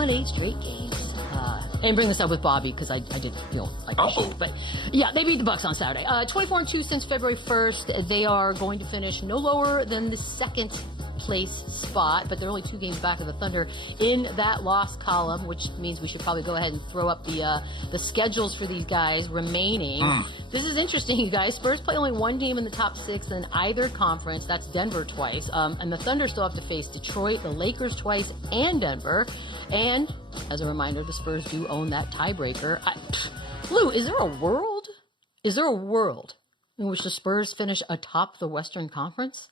won 8 straight games. And bring this up with Bobby because I did feel like I should. But yeah, they beat the Bucks on Saturday. 24-2 since February 1st. They are going to finish no lower than the second place spot, but they're only 2 games back of the Thunder in that loss column, which means we should probably go ahead and throw up the schedules for these guys remaining. This is interesting, you guys. Spurs play only 1 game in the top 6 in either conference. That's Denver twice. And the Thunder still have to face Detroit, the Lakers twice, and Denver. And as a reminder, the Spurs do own that tiebreaker. Lou, is there a world in which the Spurs finish atop the Western Conference?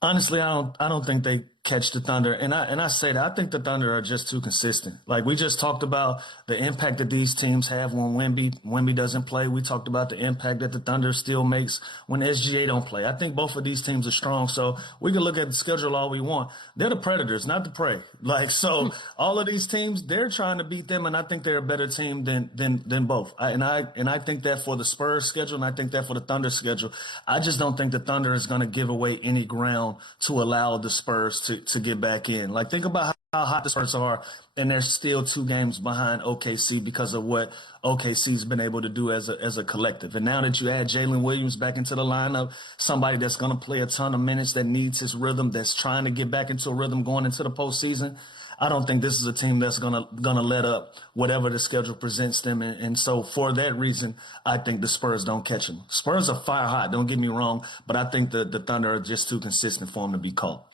Honestly, I don't think they catch the Thunder. And I say that I think the Thunder are just too consistent. Like we just talked about the impact that these teams have when Wemby doesn't play. We talked about the impact that the Thunder still makes when SGA don't play. I think both of these teams are strong. So we can look at the schedule all we want. They're the predators, not the prey. Like, so all of these teams, they're trying to beat them. And I think they're a better team than both. I think that for the Spurs schedule, and I think that for the Thunder schedule, I just don't think the Thunder is going to give away any ground to allow the Spurs to get back in. Like, think about how hot the Spurs are, and they're still 2 games behind OKC because of what OKC's been able to do as a collective. And now that you add Jalen Williams back into the lineup, somebody that's going to play a ton of minutes, that needs his rhythm, that's trying to get back into a rhythm going into the postseason, I don't think this is a team that's gonna let up whatever the schedule presents them. And so for that reason, I think the Spurs don't catch them. Spurs are fire hot, don't get me wrong, but I think the Thunder are just too consistent for them to be caught.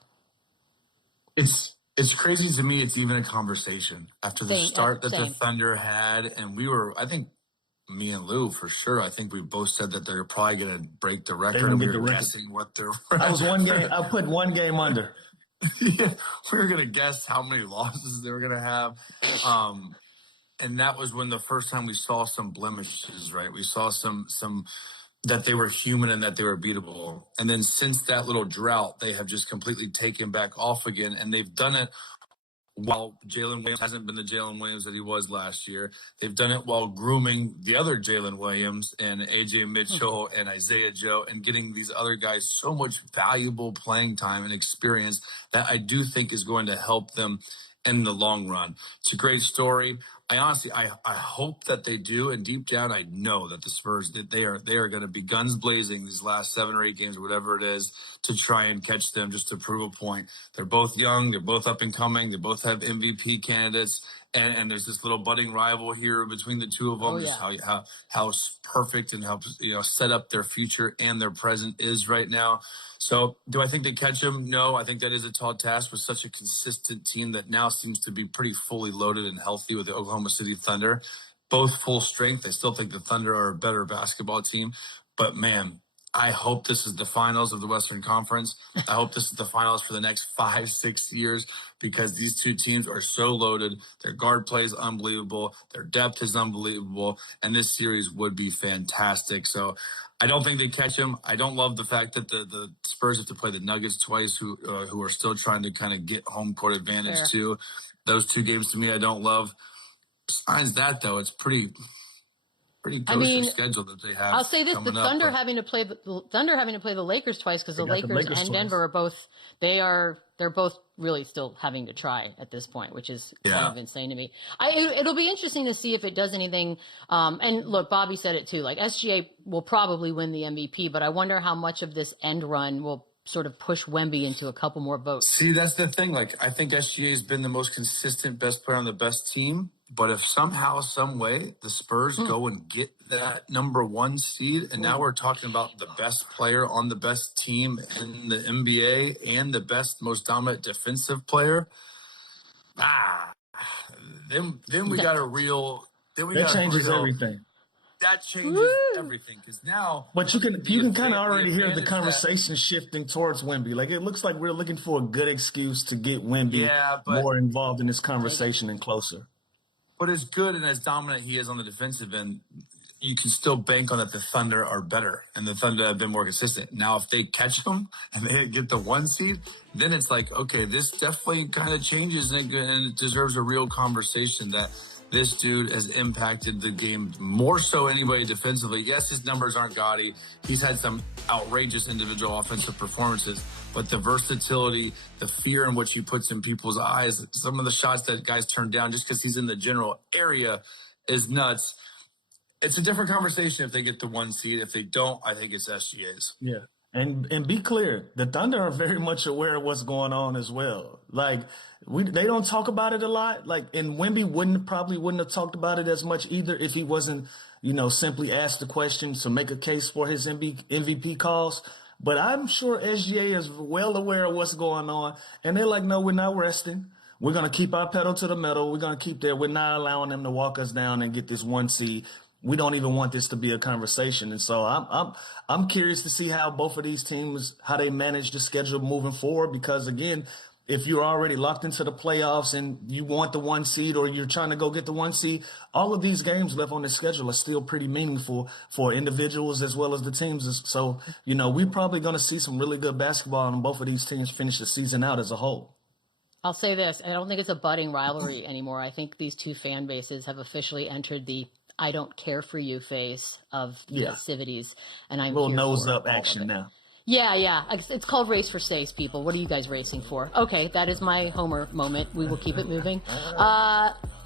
It's crazy to me. It's even a conversation after the start that the Thunder had, and we were, I think, me and Lou for sure. I think we both said that they're probably going to break the record. And we were guessing what their I was 1 game. I put 1 game under. Yeah, we were going to guess how many losses they were going to have. And that was when the first time we saw some blemishes, right? We saw some that they were human and that they were beatable. And then since that little drought, they have just completely taken back off again. And they've done it while Jalen Williams hasn't been the Jalen Williams that he was last year. They've done it while grooming the other Jalen Williams and AJ Mitchell and Isaiah Joe and getting these other guys so much valuable playing time and experience that I do think is going to help them in the long run. It's a great story. I hope that they do, and deep down I know that the Spurs, that they are going to be guns blazing these last 7 or 8 games or whatever it is to try and catch them, just to prove a point. They're both young, they're both up and coming, they both have MVP candidates, and there's this little budding rival here between the two of them. Just how perfect and how set up their future and their present is right now. So do I think they catch them? No, I think that is a tall task with such a consistent team that now seems to be pretty fully loaded and healthy with the Oklahoma City Thunder. Both full strength. I still think the Thunder are a better basketball team. But, man, I hope this is the finals of the Western Conference. I hope this is the finals for the next 5-6 years because these two teams are so loaded. Their guard play is unbelievable. Their depth is unbelievable. And this series would be fantastic. So I don't think they catch them. I don't love the fact that the Spurs have to play the Nuggets twice, who are still trying to kind of get home court advantage too. Those 2 games to me I don't love. Besides that, though, it's pretty kosher schedule that they have. I'll say this: the Thunder having to play the Lakers twice because the Lakers and Denver are both they're both really still having to try at this point, which is kind of insane to me. It'll be interesting to see if it does anything. And look, Bobby said it too. Like SGA will probably win the MVP, but I wonder how much of this end run will sort of push Wemby into a couple more votes. See, that's the thing. Like, I think SGA has been the most consistent, best player on the best team. But if somehow, some way, the Spurs go and get that number 1 seed, and now we're talking about the best player on the best team in the NBA and the best, most dominant defensive player, then we got a real. That changes everything. That changes everything because now. But you can kind of already hear the conversation shifting towards Wemby. Like, it looks like we're looking for a good excuse to get Wemby more involved in this conversation and closer. But as good and as dominant he is on the defensive end, you can still bank on that the Thunder are better, and the Thunder have been more consistent. Now, if they catch them and they get the 1 seed, then it's like, okay, this definitely kind of changes and it deserves a real conversation that this dude has impacted the game more so anybody defensively. Yes, his numbers aren't gaudy. He's had some outrageous individual offensive performances, but the versatility, the fear in which he puts in people's eyes, some of the shots that guys turn down just because he's in the general area is nuts. It's a different conversation if they get the 1 seed. If they don't, I think it's SGA's. Yeah. And be clear, the Thunder are very much aware of what's going on as well. Like they don't talk about it a lot. Like, and Wemby probably wouldn't have talked about it as much either if he wasn't, simply asked the question to make a case for his MVP calls. But I'm sure SGA is well aware of what's going on, and they're like, no, we're not resting. We're gonna keep our pedal to the metal. We're gonna keep there. We're not allowing them to walk us down and get this 1 seed. We don't even want this to be a conversation. And so I'm curious to see how both of these teams, how they manage the schedule moving forward, because again, if you're already locked into the playoffs and you want the 1 seed or you're trying to go get the 1 seed, all of these games left on the schedule are still pretty meaningful for individuals as well as the teams. So, we're probably going to see some really good basketball and both of these teams finish the season out as a whole. I'll say this. I don't think it's a budding rivalry anymore. I think these two fan bases have officially entered the I don't care for you phase of the festivities. And I'm a little here nose for up action now. Yeah. It's called Race for Stays, people. What are you guys racing for? Okay, that is my Homer moment. We will keep it moving.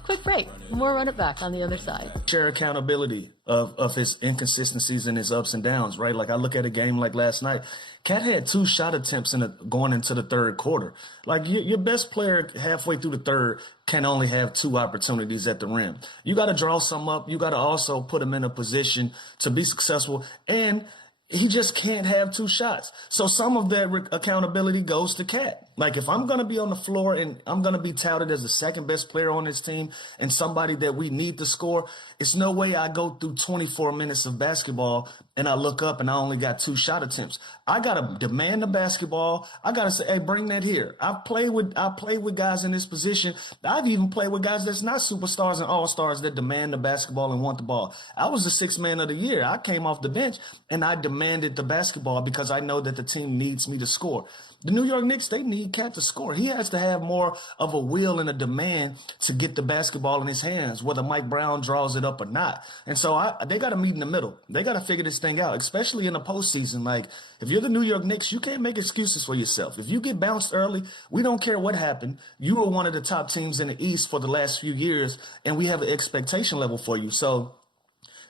Quick break. We'll run it back on the other side. Share accountability of his inconsistencies and his ups and downs, right? Like I look at a game like last night, Cat had 2 shot attempts going into the third quarter. Like your best player halfway through the third can only have 2 opportunities at the rim. You got to draw some up. You got to also put him in a position to be successful, and he just can't have 2 shots. So some of that accountability goes to Cat. Like if I'm going to be on the floor and I'm going to be touted as the second best player on this team and somebody that we need to score, it's no way I go through 24 minutes of basketball and I look up and I only got 2 shot attempts. I got to demand the basketball. I got to say, hey, bring that here. I play with guys in this position. I've even played with guys that's not superstars and all-stars that demand the basketball and want the ball. I was the 6th man of the year. I came off the bench and I demanded the basketball because I know that the team needs me to score. The New York Knicks, they need Cat to score. He has to have more of a will and a demand to get the basketball in his hands, whether Mike Brown draws it up or not. And so they got to meet in the middle. They got to figure this thing out, especially in the postseason. Like, if you're the New York Knicks, you can't make excuses for yourself. If you get bounced early, we don't care what happened. You were one of the top teams in the East for the last few years, and we have an expectation level for you. So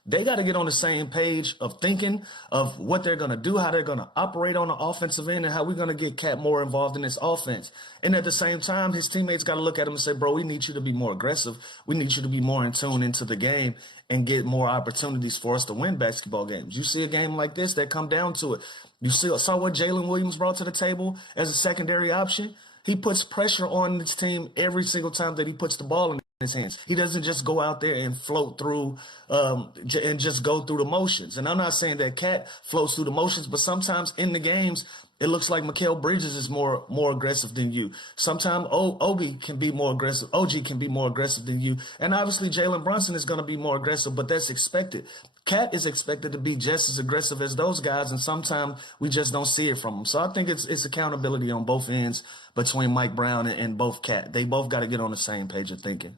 they got to get on the same page of thinking of what they're going to do, how they're going to operate on the offensive end, and how we're going to get Cat more involved in this offense. And at the same time, his teammates got to look at him and say, bro, we need you to be more aggressive. We need you to be more in tune into the game and get more opportunities for us to win basketball games. You see a game like this that come down to it. You saw what Jalen Williams brought to the table as a secondary option. He puts pressure on his team every single time that he puts the ball in his hands. He doesn't just go out there and float through and just go through the motions. And I'm not saying that Cat floats through the motions, but sometimes in the games, it looks like Mikal Bridges is more aggressive than you. Sometimes OG can be more aggressive than you. And obviously Jalen Brunson is going to be more aggressive, but that's expected. Cat is expected to be just as aggressive as those guys, and sometimes we just don't see it from them. So I think it's accountability on both ends between Mike Brown and both Cat. They both got to get on the same page of thinking.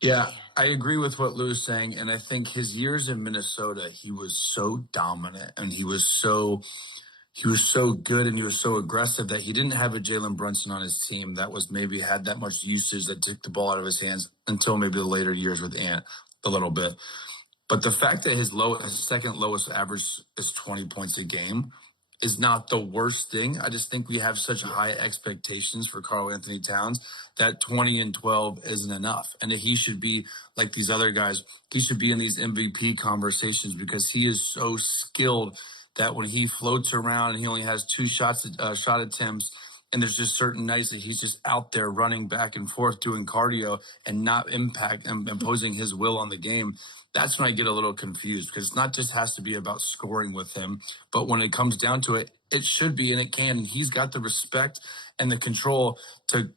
Yeah, I agree with what Lou's saying, and I think his years in Minnesota, he was so dominant, and he was so good, and he was so aggressive that he didn't have a Jalen Brunson on his team that was maybe had that much usage that took the ball out of his hands until maybe the later years with Ant a little bit. But the fact that his second lowest average is 20 points a game is not the worst thing. I just think we have such high expectations for Karl Anthony Towns that 20 and 12 isn't enough. And that he should be like these other guys. He should be in these MVP conversations because he is so skilled that when he floats around and he only has 2 shot attempts, and there's just certain nights that he's just out there running back and forth doing cardio and not imposing his will on the game. That's when I get a little confused, because it's not just has to be about scoring with him, but when it comes down to it, it should be, and it can. And he's got the respect and the control to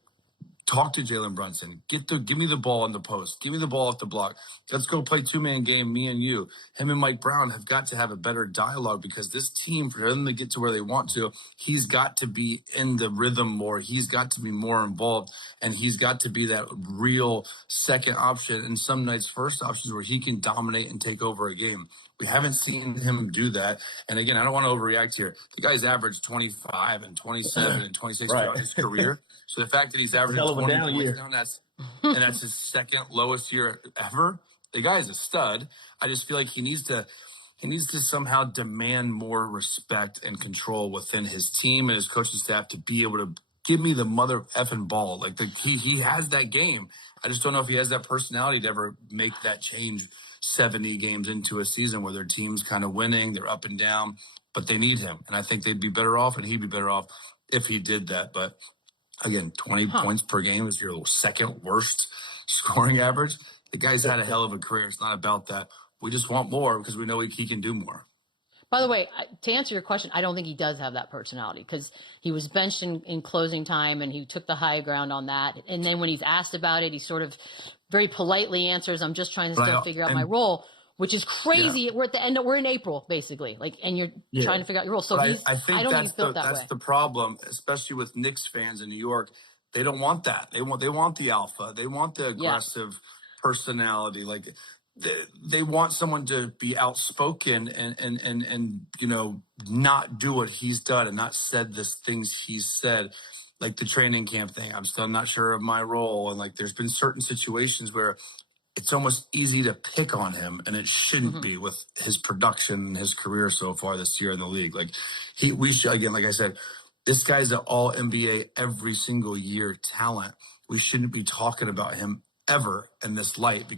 talk to Jalen Brunson. Give me the ball in the post. Give me the ball off the block. Let's go play 2-man game, me and you. Him and Mike Brown have got to have a better dialogue, because this team, for them to get to where they want to, he's got to be in the rhythm more. He's got to be more involved, and he's got to be that real second option, and some nights first options where he can dominate and take over a game. We haven't seen him do that. And again, I don't want to overreact here. The guy's averaged 25 and 27 and 26 Right. throughout his career. So the fact that he's averaging hell of a 20 down points year. now, and that's his second lowest year ever. The guy's a stud. I just feel like he needs to somehow demand more respect and control within his team and his coaching staff to be able to give me the mother effing ball. Like he has that game. I just don't know if he has that personality to ever make that change 70 games into a season where their team's kind of winning, they're up and down, but they need him. And I think they'd be better off and he'd be better off if he did that. But again, 20 points per game is your second worst scoring average. The guy's had a hell of a career. It's not about that. We just want more because we know he can do more. By the way, to answer your question, I don't think he does have that personality because he was benched in closing time and he took the high ground on that. And then when he's asked about it, he sort of very politely answers, "I'm just trying to still figure out my role," which is crazy. Yeah. We're at the end. We're in April, basically, and you're trying to figure out your role. So I don't think he's built that way. That's the problem, especially with Knicks fans in New York. They don't want that. They want the alpha. They want the aggressive personality. Like they want someone to be outspoken and not do what he's done and not said the things he's said, like the training camp thing. I'm still not sure of my role. And like there's been certain situations where it's almost easy to pick on him, and it shouldn't be with his production and his career so far this year in the league. Like we should, again, like I said, this guy's an all NBA every single year talent. We shouldn't be talking about him ever in this light because